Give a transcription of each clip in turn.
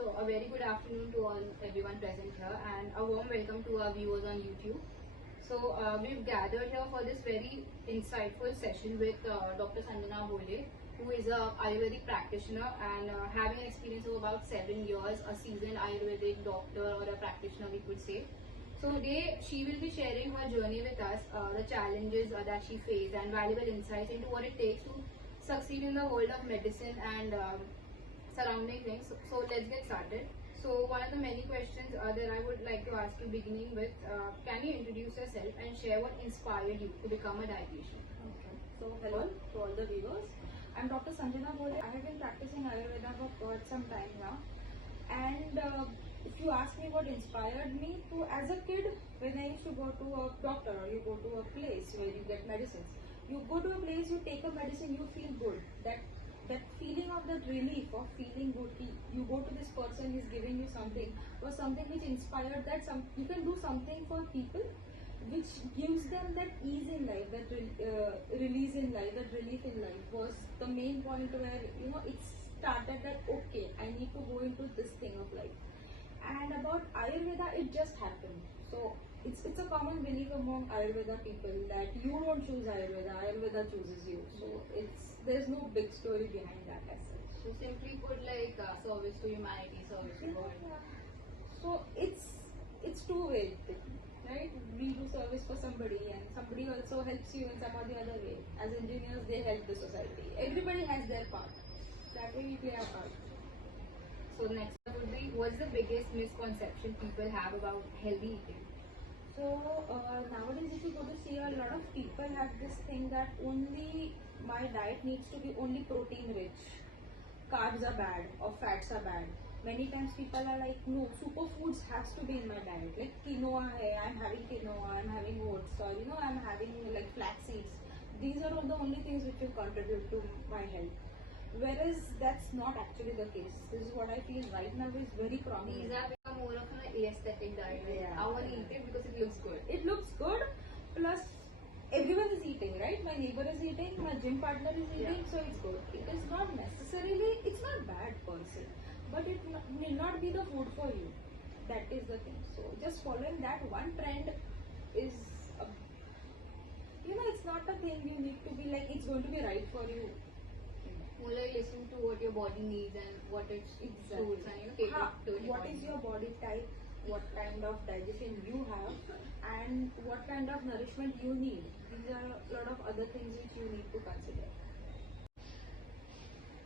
So a very good afternoon to all everyone present here and a warm welcome to our viewers on YouTube. So we've gathered here for this very insightful session with Dr. Sanjana Bole, who is a Ayurvedic practitioner and having an experience of about 7 years, a seasoned Ayurvedic doctor or a practitioner we could say. So today she will be sharing her journey with us, the challenges that she faced and valuable insights into what it takes to succeed in the world of medicine and surrounding things. So let's get started. So one of the many questions that I would like to ask you beginning with, can you introduce yourself and share what inspired you to become a dietitian? Okay. So hello to all the viewers. I'm Dr. Sanjana Bole. I have been practicing Ayurveda for quite some time now. And if you ask me what inspired me to, as a kid, when I used to go to a doctor or you go to a place where you get medicines, you go to a place, you take a medicine, you feel good. That feeling of that relief of feeling good, you go to this person, he's giving you something, was something which inspired that you can do something for people which gives them that ease in life, that release in life, that relief in life was the main point where it started that okay, I need to go into this thing of life. And about Ayurveda, it just happened. So it's a common belief among Ayurveda people that you don't choose Ayurveda, Ayurveda chooses you. So there's no big story behind that as such. So simply put, like service to humanity, service to God. Yeah. So it's two-way thing, right? We do service for somebody and somebody also helps you in some or the other way. As engineers, they help the society. Everybody has their part. That way we play our part. So next up would be, what's the biggest misconception people have about healthy eating? So nowadays, if you go to see, a lot of people have this thing that only my diet needs to be only protein rich. Carbs are bad or fats are bad. Many times people are like, no, superfoods has to be in my diet. Like quinoa hai, I'm having quinoa, I'm having oats, or I'm having like flax seeds. These are all the only things which will contribute to my health. Whereas that's not actually the case. This is what I feel right now is very prominent. These have become more of an aesthetic diet. Yeah. I want to eat it because it looks good. It looks good, plus everyone is eating, right? My neighbor is eating, my gym partner is eating, so it's good. It is not necessarily, it's not bad per se, but it may not be the food for you. That is the thing. So just following that one trend is, it's not a thing you need to be like, it's going to be right for you. More like listening to what your body needs and what it suits and cater to your what body. is your body type, what kind of digestion you have, and what kind of nourishment you need. These are a lot of other things which you need to consider.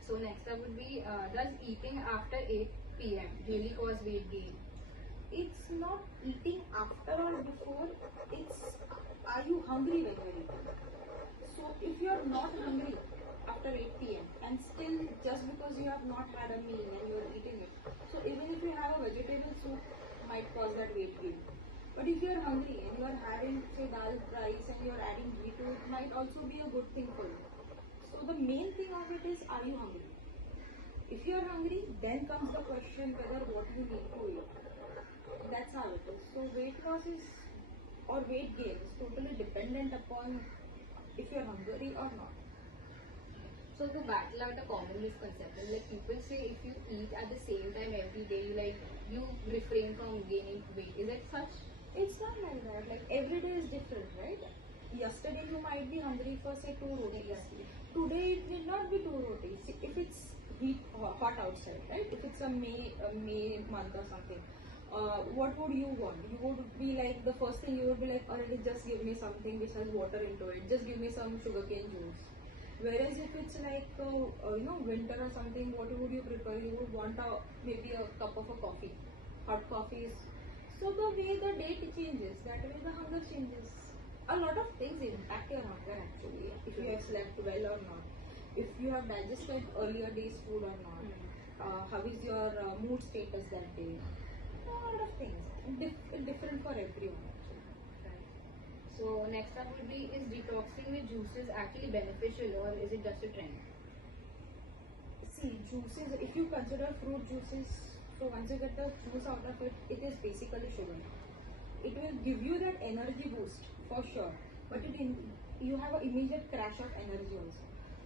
So next up would be, does eating after 8 p.m. really cause weight gain? It's not eating after or before, it's are you hungry when you're eating. So if you're not hungry after 8 p.m. and still just because you have not had a meal and you're eating it, so even if you have a vegetable soup, might cause that weight gain. But if you're hungry and you're having say dal rice and you're adding ghee to it, might also be a good thing for you. So the main thing of it is, are you hungry? If you're hungry, then comes the question whether what you need to eat. That's how it is. So weight loss is or weight gain is totally dependent upon if you're hungry or not. So to battle out a common misconception, like people say if you eat at the same time every day, you refrain from gaining weight. Is it such? It's not like that. Like every day is different, right? Yesterday you might be hungry for say 2 rotis. Today it will not be 2 rotis. If it's hot outside, right? If it's a May month or something, what would you want? You would be like, the first thing you would be like, already just give me something which has water into it. Just give me some sugarcane juice. Whereas if it's like winter or something, what would you prefer? You would want maybe a cup of a coffee, hot coffee. So the way the day changes, that way the hunger changes. A lot of things impact your hunger actually. If you have slept well or not, if you have digested earlier day's food or not, how is your mood status that day? A lot of things, different for everyone. So next up would be, is detoxing with juices actually beneficial or is it just a trend? See, juices, if you consider fruit juices, so once you get the juice out of it, it is basically sugar. It will give you that energy boost for sure, but you have an immediate crash of energy also.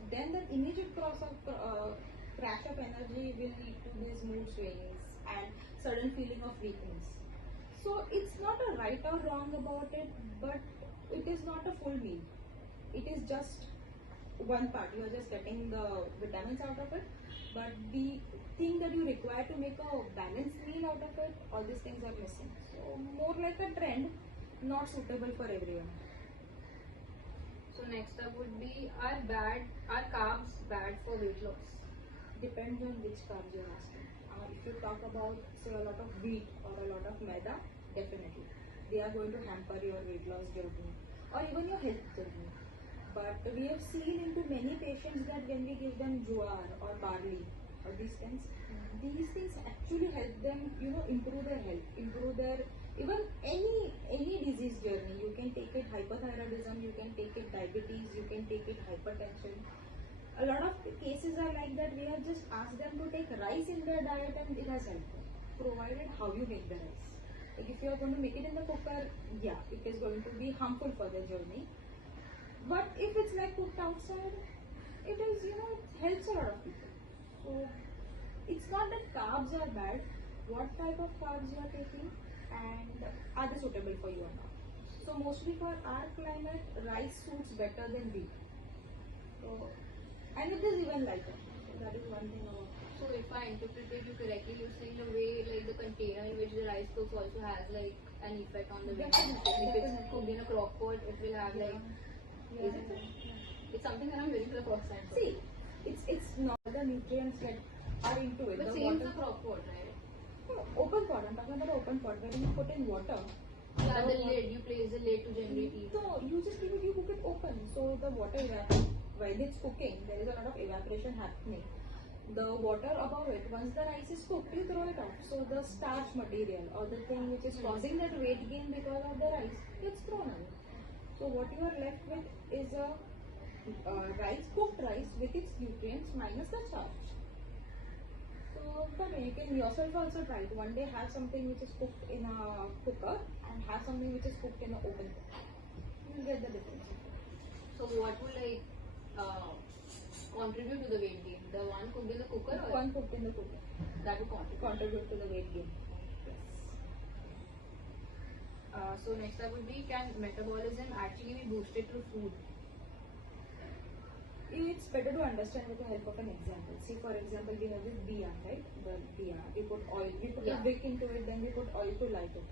Then that immediate crash of energy will lead to these mood swings, and sudden feeling of weakness. So it's not a right or wrong about it, but it is not a full meal. It is just one part. You are just getting the vitamins out of it, but the thing that you require to make a balanced meal out of it, all these things are missing. So more like a trend, not suitable for everyone. So next up would be, are carbs bad for weight loss? Depends on which carbs you're asking. If you talk about say a lot of wheat or a lot of maida, definitely they are going to hamper your weight loss journey or even your health journey. But we have seen into many patients that when we give them jowar or barley or these things actually help them, improve their health, improve their even any disease journey. You can take it hypothyroidism, you can take it diabetes, you can take it hypertension. A lot of cases are like that. We have just asked them to take rice in their diet and it has helped them, provided how you make the rice. Like if you are going to make it in the cooker, yeah, it is going to be harmful for the journey. But if it's like cooked outside, it is, it helps a lot of people. So it's not that carbs are bad, what type of carbs you are taking and are they suitable for you or not. So mostly for our climate, rice suits better than wheat. So, and it is even lighter. So that is one thing about it. So if I interpreted you correctly, you're saying the way like the container in which the rice cooks also has like an effect on the weight. Definitely, If it's definitely. cooked in a crock pot, it will have like, Yeah, is it? yeah. It's something that I'm hearing for the first time. See, it's not the nutrients that are into it. But The same water, the crock pot, right? no, open pot. I'm talking about open pot. When you put in water, Yeah, the wa- lid, you place the lid to generate heat. no, you just keep it. You cook it open, so the water evaporates. While it's cooking, there is a lot of evaporation happening. The water above it, once the rice is cooked, you throw it off. So the starch material or the thing which is causing that weight gain because of the rice gets thrown away. So what you are left with is a cooked rice with its nutrients minus the starch. So you can yourself also try it. One day have something which is cooked in a cooker and have something which is cooked in an open pot. You'll get the difference. So what will like contribute to the weight gain? The one cooked in the cooker or One cooked in the cooker that will contribute? contribute to the weight gain. Yes. So next up would be, can metabolism actually be boosted through food? It's better to understand with the help of an example. See, for example, we have this biya, right? The biya. We put oil, we put Yeah. a wick into it, then we put oil to light it,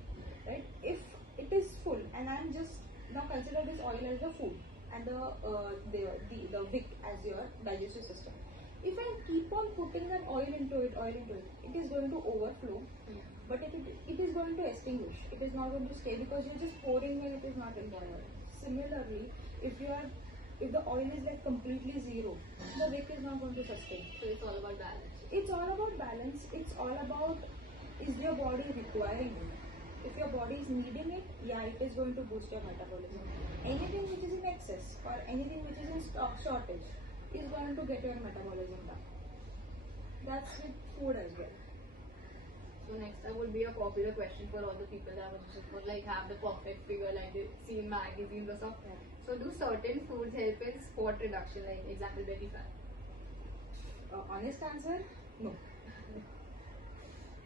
right? If it is full, and I'm just now consider this oil as the food and the wick as your digestive system. If I keep on putting that oil into it, it is going to overflow, but it is going to extinguish. It is not going to stay because you're just pouring and it is not in oil. Similarly, if the oil is like completely zero, the wick is not going to sustain. So it's all about balance. It's all about balance. It's all about, is your body requiring it? If your body is needing it, yeah, it is going to boost your metabolism. Anything which is in excess or anything which is in stock shortage is going to get your metabolism down. That's with food as well. So next up would be a popular question for all the people that would like have the perfect figure like they see in magazines or something. So do certain foods help in spot reduction, like example belly fat? Honest answer, no.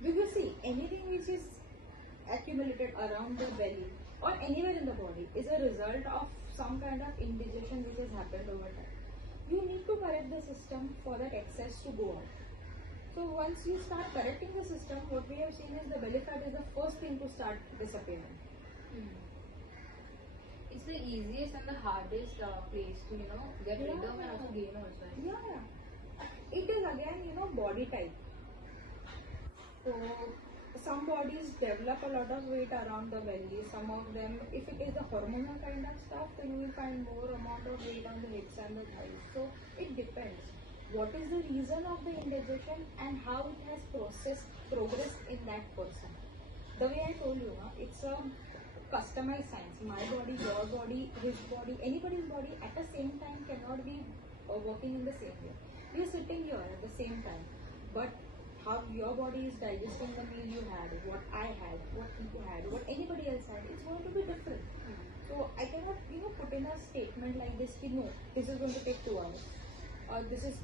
Because see, anything which is accumulated around the belly or anywhere in the body is a result of some kind of indigestion which has happened over time. You need to correct the system for that excess to go out. So once you start correcting the system, what we have seen is the belly fat is the first thing to start disappearing. It's the easiest and the hardest place to get rid of and also gain also. Right? Yeah. It is again, body type. So some bodies develop a lot of weight around the belly. Some of them, if it is the hormonal kind of stuff, then you will find more amount of weight on the hips and the thighs. So it depends. What is the reason of the indigestion and how it has progressed in that person. The way I told you, it's a customized science. My body, your body, his body, anybody's body at the same time cannot be working in the same way. We are sitting here at the same time, but how your body is digesting the meal you had, what I had, what you had, what anybody else had, it's going to be different. So I cannot, put in a statement like this, no, this is going to take 2 hours, or this is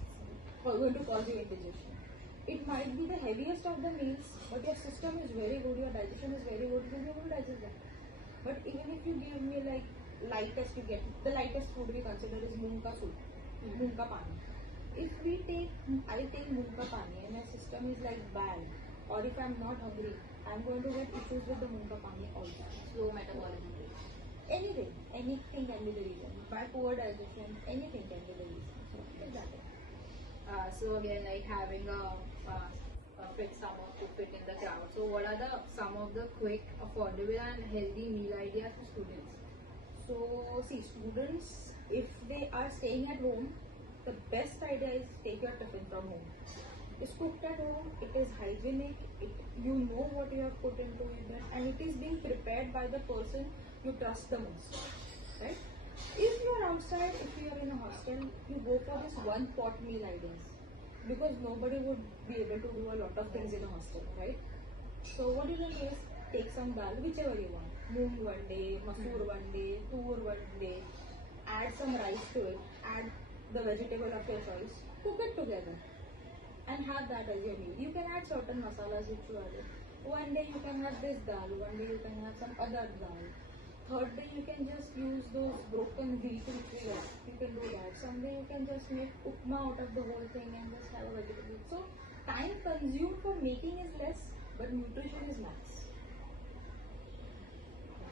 going to cause you indigestion. it might be the heaviest of the meals, but your system is very good, your digestion is very good, you'll be able to digest that. But even if you give me like lightest, you get the lightest food we consider is moong ka soup, moong ka pani. If I take moong ka pani and my system is like bad, or if I'm not hungry, I'm going to get issues with the moong ka pani also. Slow metabolism rate. Anything can be the reason. By poor digestion, anything can be the reason. So like that. So again, like having a fit stomach to fit in the crowd. So what are some of the quick, affordable and healthy meal ideas for students? So see, students, if they are staying at home, the best idea is take your tiffin from home. It's cooked at home, it is hygienic, you know what you have put into it, and it is being prepared by the person you trust the most, right? If you are outside, if you are in a hostel, you go for this one pot meal ideas, because nobody would be able to do a lot of things in a hostel, right? So what you can do is take some dal, whichever you want, moong one day, masoor one day, tur one day, add some rice to it, add the vegetable of your choice, cook it together and have that as your meal. You can add certain masalas which you added. One day you can have this dal, one day you can have some other dal. Third day you can just use those broken wheat which we have. You can do that. Someday you can just make upma out of the whole thing and just have a vegetable. So time consumed for making is less, but nutrition is max.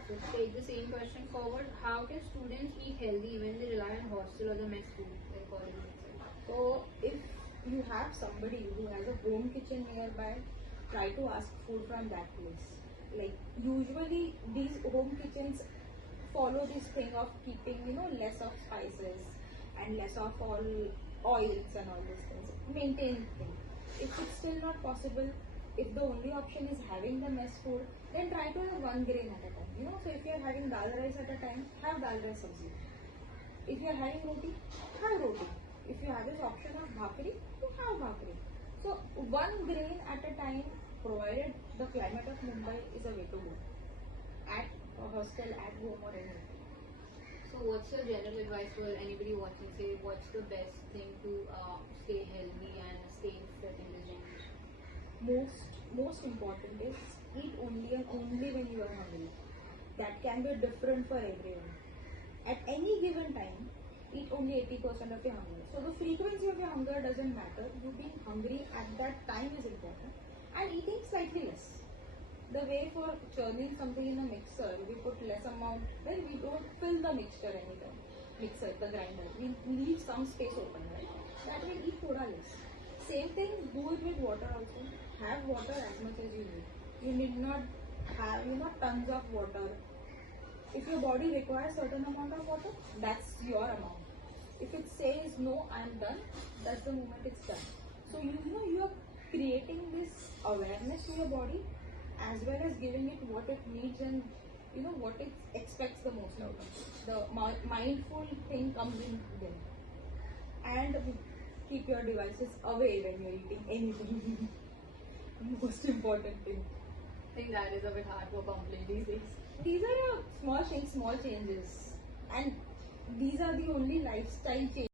So to take the same question forward, how can students eat healthy when they rely on hostel or the mess food like college itself? So if you have somebody who has a home kitchen nearby, try to ask food from that place. Like usually these home kitchens follow this thing of keeping, less of spices and less of all oils and all these things. Maintain thing. If it's still not possible, if the only option is having the mess food, then try to have one grain at a time. So if you are having dal rice at a time, have dal rice sabzi. If you are having roti, have roti. If you have this option of bhakri, you have bhakri. So one grain at a time, provided the climate of Mumbai is a way to go. At a hostel, at home or anything. So what's your general advice for anybody watching? Say, what's the best thing to stay healthy and stay fit in this generation? Most important is eat only and only when you are hungry. That can be different for everyone. At any given time, eat only 80% of your hunger. So the frequency of your hunger doesn't matter. You being hungry at that time is important. And eating slightly less. The way for churning something in a mixer, we put less amount, well, we don't fill the mixture anytime. Mixer, the grinder. We leave some space open, right? That will eat thoda less. Same thing, do it with water also. Have water as much as you need. You need not have, tons of water. If your body requires certain amount of water, that's your amount. If it says no, I am done, that's the moment it's done. So you are creating this awareness to your body as well as giving it what it needs and what it expects the most out of it. The mindful thing comes in there. And keep your devices away when you're eating anything. Most important thing. I think that is a bit hard to accomplish these days. These are small things, small changes, and these are the only lifestyle changes.